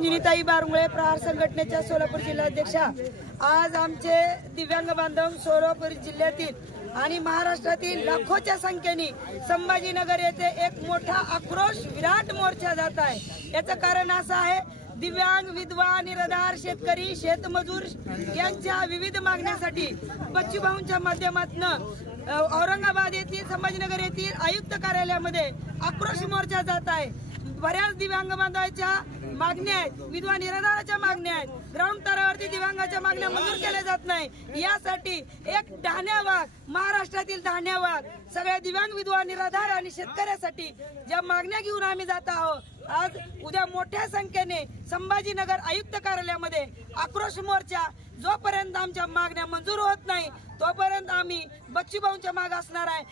निताई बारमुळे प्रहार संघटनेच्या सोलापूर जिल्हाध्यक्षा आज आमचे दिव्यांग बांधव सोलापूर जिल्ह्यातील आणि महाराष्ट्रातील लाखोच्या संख्येने संभाजीनगर येथे एक मोठा आक्रोश विराट मोर्चा जात आहे। याचं कारण असं आहे, दिव्यांग, विधवा, निराधार, शेतकरी, शेतमजूर यांच्या विविध मागण्यासाठी बच्चूभाऊंच्या माध्यमातून औरंगाबाद येथील संभाजीनगर येथील आयुक्त कार्यालयामध्ये आक्रोश मोर्चा जात आहे। बऱ्याच दिव्यांग बांधवांच्या मागण्या आहेत, विधवा निराधाराच्या मागण्या आहेत, ग्राउंड स्तरावरती दिव्यांगाच्या मागण्या मंजूर केल्या जात नाही। यासाठी एक धान्यवाद, महाराष्ट्रातील धान्यवाद सगळ्या दिव्यांग, विधवा, निराधार आणि शेतकऱ्यासाठी ज्या मागण्या घेऊन आम्ही जात आहोत। आज उद्या मोठ्या संख्येने संभाजीनगर आयुक्त कार्यालयामध्ये आक्रोश मोर्चा, जोपर्यंत आमच्या मागण्या मंजूर होत नाही तोपर्यंत आम्ही बच्चूभाऊंच्या मागे असणार आहे।